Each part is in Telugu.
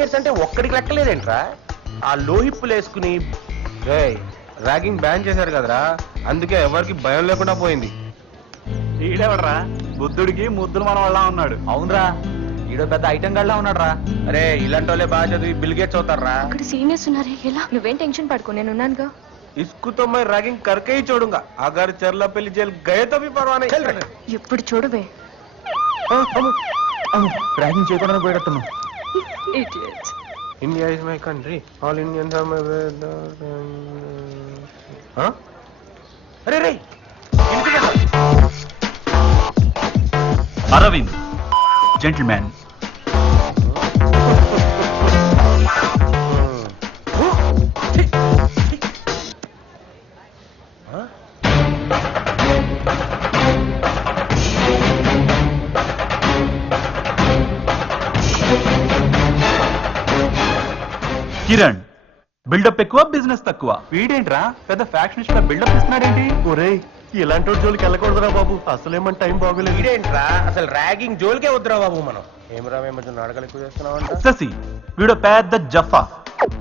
సీనియర్స్ అంటే ఒక్కడికి లెక్కలేదేంట్రా? ఆ లోహిప్పులు వేసుకుని ర్యాగింగ్ బ్యాన్ చేశారు కదరా, అందుకే ఎవరికి భయం లేకుండా పోయింది. ఈడెవడరా బుద్ధుడికి ముద్దులు మన వాళ్ళ ఉన్నాడు. అవునరా, ఈడో పెద్ద ఐటెం గడ్లా ఉన్నాడు రా. అరే ఇలాంటి వాళ్ళే బాగా చదివి బిల్ గేట్స్ అవుతారా? అక్కడ సీనియర్స్ ఉన్నారే, ఎలా? నువ్వేం టెన్షన్ పడుకో, నేను ఉన్నానుగా. इसको तो मैं रैगिंग करके ही छोड़ूंगा, अगर चरलापल्ली जेल गए तो भी परवाह नहीं. ఎప్పుడు చూడవే. ర్యాగింగ్ చేయకుండా పోయేటట్టున్నావు. Idiots. India is my country. All Indians are my brother. Huh? अरे रे అరవింద్ జెంటిల్మ్యాన్. కిరణ్ బిల్డప్ ఎక్కువ, బిజినెస్ తక్కువ. వీడేంట్రా పెద్ద ఫ్యాక్షనిస్ట్ లా బిల్డప్ ఇస్తున్నాడేంటి? ఒరేయ్ ఇలాంటి జోలికి వెళ్ళకూడదురా బాబు, అసలేమని టైం బాగోలేదు. ఇదేంట్రా అసలు ర్యాగింగ్ జోలికే వద్దురా బాబు. మనం ఏమరా మేము నాటకాలు ఎక్కువ చేస్తున్నామంట. శశి వీడు పెద్ద జఫా.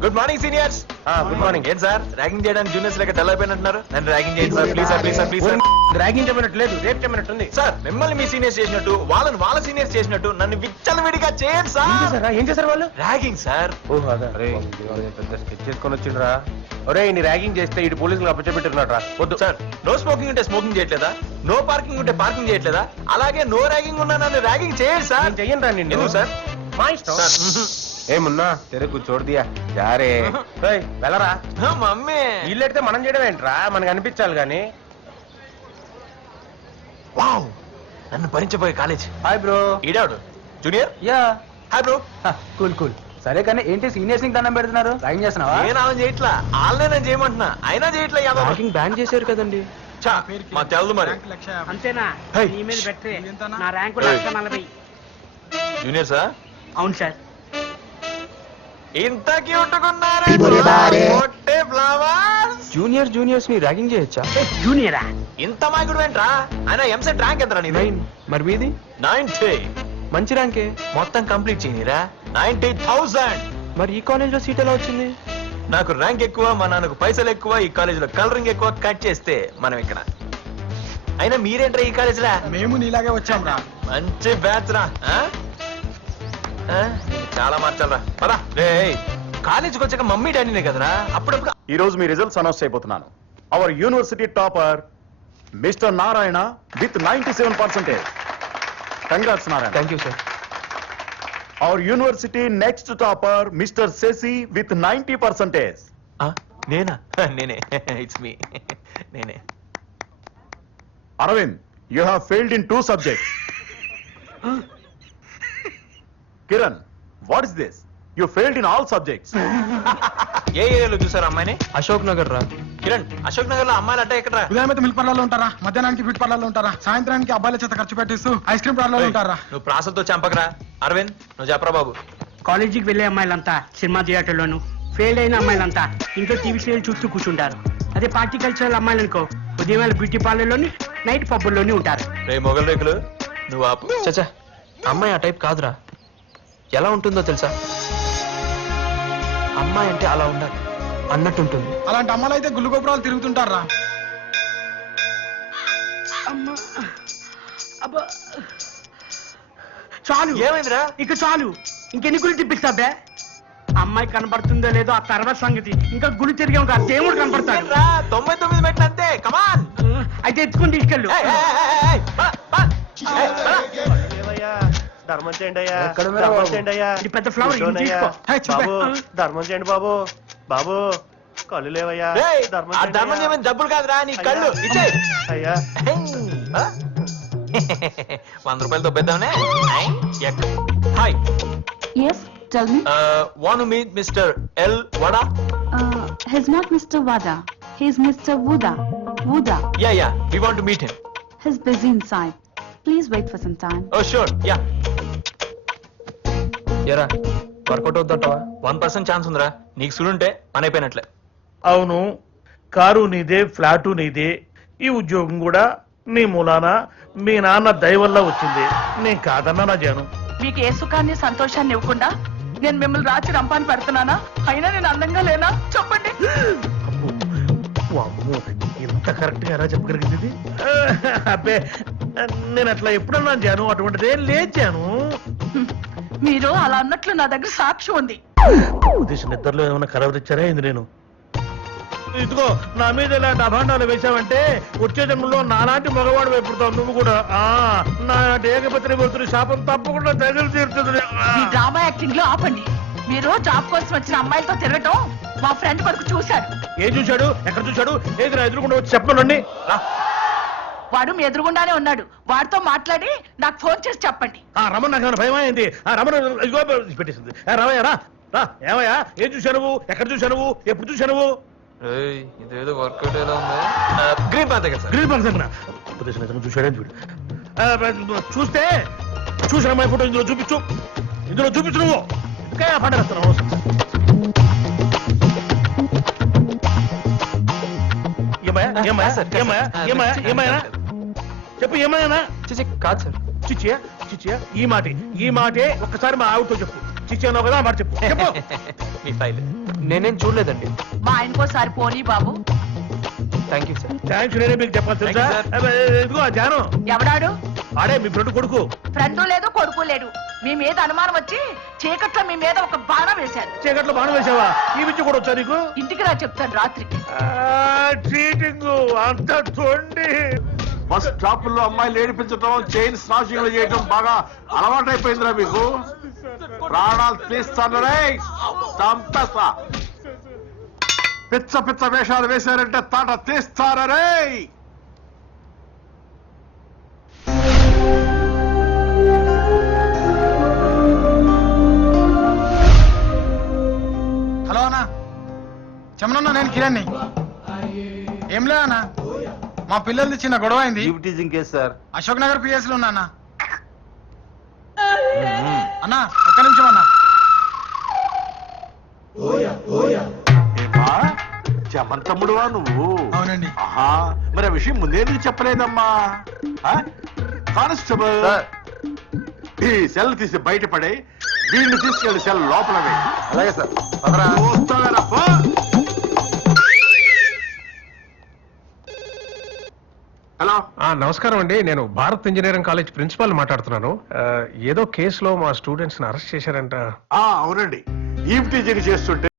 Good morning seniors. Good morning. ఏం సార్ ర్యాగింగ్ చేయడానికి జూనియర్స్ లెక్క డల్ అయిపోయినట్టున్నారు? నన్ను ర్యాగింగ్ చేయండి sir, please sir, please sir, please sir. Ragging చేయమన్నట్టు లేదు, రేప్ చేయమన్నట్టుంది. సార్ మిమ్మల్ని మీ సీనియర్స్ చేసినట్టు వాళ్ళని వాళ్ళ సీనియర్స్ చేసినట్టు నన్ను విచ్చలవిడిగా చేయండి సార్. ఏం చేశారు వాళ్ళు? Ragging sir. ఓహో అదే. అరే పెద్ద స్కెచ్ చేసుకొని వచ్చిండ్రా. ఒరే నీ ర్యాగింగ్ చేస్తే ఇటు పోలీసులు అప్పచెప్పెట్టున్నాడు రా. వద్దు సార్. నో స్మోకింగ్ ఉంటే స్మోకింగ్ చేయట్లేదా? నో పార్కింగ్ ఉంటే పార్కింగ్ చేయట్లేదా? అలాగే నో ర్యాగింగ్ ఉన్నా నన్ను ర్యాగింగ్ చేయండి సార్. చెయ్యండి రా నిన్ను. ఎందుకు సార్? మా ఇష్టం. ఏమున్నా తెరకు చోడిదియా జారే. వెళ్ళరా. మమ్మీ వీళ్ళెడితే మనం చేయడం ఏంట్రా, మనకు అనిపించాలి గాని. వావ్, నన్ను భరించబోయే కాలేజ్. Hi bro. ఈడాడు junior. Yeah hi bro. Cool cool. సరే కానీ ఏంటి సీనియర్స్ ని దండం పెడుతున్నారు? ర్యాగింగ్ చేస్తున్నావా? నేను అలా చేయట్లా, వాళ్ళనే నేను చేయమంటున్నా. అయినా చేయట్లా. ర్యాగింగ్ బ్యాన్ చేశారు కదండి. చా మా తెలదు మరి. అంతేనా? హై. నీ మీద పెట్టే నా ర్యాంకు హై. 140. జూనియర్ సార్ అవును సార్. ఇంత క్యూట్ ఉన్నారే ఫ్లవర్స్. జూనియర్స్ ని ర్యాగింగ్ చేయొచ్చా? జూనియరా? ఇంత మాయకుడు ఏంట్రా? ఆయన ఎంసెట్ ర్యాంక్ ఎంతరా నీది? మరి మీది 90. మంచి ర్యాంకే. మొత్తం కంప్లీట్ చేయనిరా 90,000. మరి ఈ కాలేజ్ లో సీట్ ఎలా వచ్చింది? నాకు ర్యాంక్ ఎక్కువ, మా నాన్నకు పైసలు ఎక్కువ, ఈ కాలేజ్ లో కలరింగ్ ఎక్కువ. కట్ చేస్తే మనం ఇక్కడ. అయినా మీరేంట్రా ఈ కాలేజ్ లా? మేము నీలాగే వచ్చాం రా. మంచి బ్యాచ్ రా. చాలా మార్చాలరా. పదా రే, కాలేజీకి వచ్చాక మమ్మీ డాడీనే కదరా. అప్పుడప్పుడు ఈ రోజు మీ రిజల్ట్స్ అనౌన్స్ అయిపోతున్నాను. Our university topper mister Narayana with 97%. Congrats Narayana. Thank you sir. Our university next topper mister Shashi with 90%. నేనా? నేనే. It's me. నేనే. Aravind, you have failed in 2 subjects. Kiran, what is this? You failed in all subjects. ఏ ఏరియాలో చూసారు అమ్మాయిని? అశోక్ నగర్ రా. కిరణ్, అశోక్ నగర్ లో అమ్మాయిలు అంటే ఎక్కడ? ఉదయం అయితే మిల్క్ పార్లర్లో ఉంటారా, మధ్యాహ్నానికి బ్యూటీ పార్లర్లో ఉంటారా, సాయంత్రానికి అబ్బాయిల చేత ఖర్చు పెట్టిస్తూ ఐస్ క్రీమ్ పార్లర్లో ఉంటారా? నువ్వు ప్రాసలతో చంపకరా. అరవింద్ నువ్వు చెప్పరా బాబు. కాలేజీకి వెళ్ళే అమ్మాయిలంతా సినిమా థియేటర్లోను, ఫెయిల్ అయిన అమ్మాయిలంతా ఇంట్లో టీవీ సీరియల్ చూస్తూ కూర్చుంటారు. అదే పార్టీ కల్చరల్ అమ్మాయిలు అనుకో, ఉదయం వేళ బ్యూటీ పార్లర్లోని, నైట్ పబ్బుల్లోని ఉంటారు. రే మొగల్ రేకులు, నువ్వు ఆపు. చచ్చా, అమ్మాయి ఆ టైప్ కాదురా. ఎలా ఉంటుందో తెలుసా? అమ్మాయి అంటే అలా ఉండాలి అన్నట్టుంటుంది. అలాంటి అమ్మాయిలు అయితే గుళ్ళు గోపురాలు తిరుగుతుంటారా? చాలు. ఏమైందిరా? ఇక చాలు. ఇంకెన్ని గుళ్ళు తిప్పిస్తాబే? అమ్మాయి కనబడుతుందో లేదో ఆ తర్వాత సంగతి. ఇంకా గుడి తిరిగే ఆ దేవుడు కనపడతాడు. 99 మెట్లు అంతే. కమాన్. అయితే ఎత్తుకుని తీసుకెళ్ళు. ధర్మం చేయండి అయ్యా. ఎక్కడ మీరు? ధర్మం చేయండి అయ్యా. ఇది పెద్ద ఫ్లవర్, ఇది కూర్చోండి అయ్యా. తీసుకో. హే, చూపే. బాబు ధర్మం చేయండి బాబు. బాబు కళ్ళు లేవయ్యా. ధర్మం ఆ చేయండి ధర్మం అయ్యా. చేయమని డబ్బులు కాదురా, నీ కళ్ళు ఇచ్చే. అయ్యా 100 రూపాయలతో పెద్దామనే. Hi, Yes, tell me. Want to meet mister L Wada. He's not Mr. Wada. He's Mr. Wuda. Wuda. Yeah we want to meet him. He's busy inside. Please wait for some time. Oh sure. యా ఎరా వర్కౌట్ అవుతుంటావా? 1% ఛాన్స్ ఉందిరా. నీకు సుడుంటే పని అయిపోయినట్లే. అవును, కారు నీదే, ఫ్లాటు నీదే, ఈ ఉద్యోగం కూడా నీ మూలాన మీ నాన్న దయ వల్ల వచ్చింది. నేను కాదన్నా నా జాను. మీకు ఏ సుఖాన్ని సంతోషాన్ని ఇవ్వకుండా నేను మిమ్మల్ని రాచి రంపాన్ని పెడుతున్నానా? అయినా నేను అందంగా లేనా? చెప్పండి. వామ్మో, ఎంత కరెక్ట్ గా ఎలా చెప్పగలిగింది ఇది? అబ్బే, నేను అట్లా ఎప్పుడన్నా జాను, అటువంటిదే లేదు జాను. మీరు అలా అన్నట్లు నా దగ్గర సాక్ష్యం ఉంది. ఉద్దేశం నిద్రలో ఏమైనా కలవరిచ్చారా ఏంది నేను? ఇదిగో నా మీద ఇలాంటి అభాండాలు వేశావంటే వచ్చే జన్మలో నాలాంటి మగవాడు ఎప్పుడుతావు నువ్వు కూడా. నా ఏకపత్రి పోతున్న శాపం తప్పకుండా తగిలి తీరుతుంది. ఈ డ్రామా యాక్టింగ్ లో ఆపండి. మీరు జాబ్ కోసం వచ్చిన అమ్మాయిలతో తిరగటం మా ఫ్రెండ్ కొడుకు చూశాడు. ఏం చూశాడు? ఎక్కడ చూశాడు? ఏది నా ఎదురుకుండా వచ్చి చెప్పనండి. వాడు మీ ఎదురుగుండానే ఉన్నాడు. వాడితో మాట్లాడి నాకు ఫోన్ చేసి చెప్పండి. రమణ నాకు ఏమైనా భయమా ఏంది? రమణ ఇదిగో పెట్టేసింది. రమయ్య రా రా. ఏమయ్యా, ఏం చూశా నువ్వు? ఎక్కడ చూశా నువ్వు? ఎప్పుడు చూశా నువ్వు? ఇదేదో వర్కౌట్ ఎలా ఉంది. గ్రీన్ పాంత్ కదా సార్. గ్రీన్ పర్సన్ ఉపదేశం ఎక్కడ చూశాడని చూడు. చూస్తే చూసిన అమ్మాయి ఫోటో ఇందులో చూపించు. ఇందులో చూపించు నువ్వు. ఇంకా పండుగ వస్తున్నావు. ఏమయ్యా చెప్పు, ఏమయ్యానా? చిచి కాదు సార్. చిచ్చియా చిచ్చియా ఈ మాటే ఒక్కసారి మా ఆవిడతో చెప్పు. చిచ్చి అన్నావు కదా, మాట చెప్పు. చెప్పు. మీ ఫైల్ నేనేం చూడలేదండి. మా ఆయనకోసారి పోనీ బాబు. Thank you sir. థ్యాంక్స్ నేనే మీకు చెప్పాలి తెలుసా? Thank you, ఇదిగో జాను, ఎవడాడు? ఆడే మీ ఫ్రెండ్ కొడుకు. ఫ్రెండ్ లేదు, కొడుకు లేడు. మీ మీద అనుమానం వచ్చి చీకట్లో మీ మీద ఒక బాణం వేశారు. చీకట్లో బాణం వేసావా? ఈ విద్య కూడా వచ్చా నీకు? ఇంటికి రా చెప్తాను రాత్రి. చీటింగ్ అంత తొండి. బస్ స్టాప్ లో అమ్మాయిలు ఏడిపించడం, చైన్ స్నాచింగ్లు చేయడం బాగా అలవాటైపోయిందిరా మీకు. ప్రాణాలు తీస్తాను రే, చంపేస్తా. పిచ్చ పిచ్చ వేషాలు వేశారంటే తాట తీస్తారా రే. హలో అన్నా, చెమనన్నా, నేను కిరణ్ని. ఏం లే అన్నా, మా పిల్లలది చిన్న గొడవ అయింది. సార్, అశోక్ నగర్ పిఎస్ లో ఉన్నా అన్నా. ఒక్క నిమిషం అన్నా. చమన్ తమ్ముడువా నువ్వు? అవునండి. ఆహా, మరి ఆ విషయం ముందేందుకు చెప్పలేదమ్మా? కానిస్టేబుల్, ఈ సెల్ తీసి బయటపడే వీడిని తీసుకెళ్లి సెల్ లోపల వేయి. అలాగే సార్. హలో, నమస్కారం అండి, నేను భారత్ ఇంజనీరింగ్ కాలేజ్ ప్రిన్సిపాల్ మాట్లాడుతున్నాను. ఏదో కేసులో మా స్టూడెంట్స్ ని అరెస్ట్ చేశారంట. అవునండి, ఈవ్ టీచింగ్ చేస్తుంటే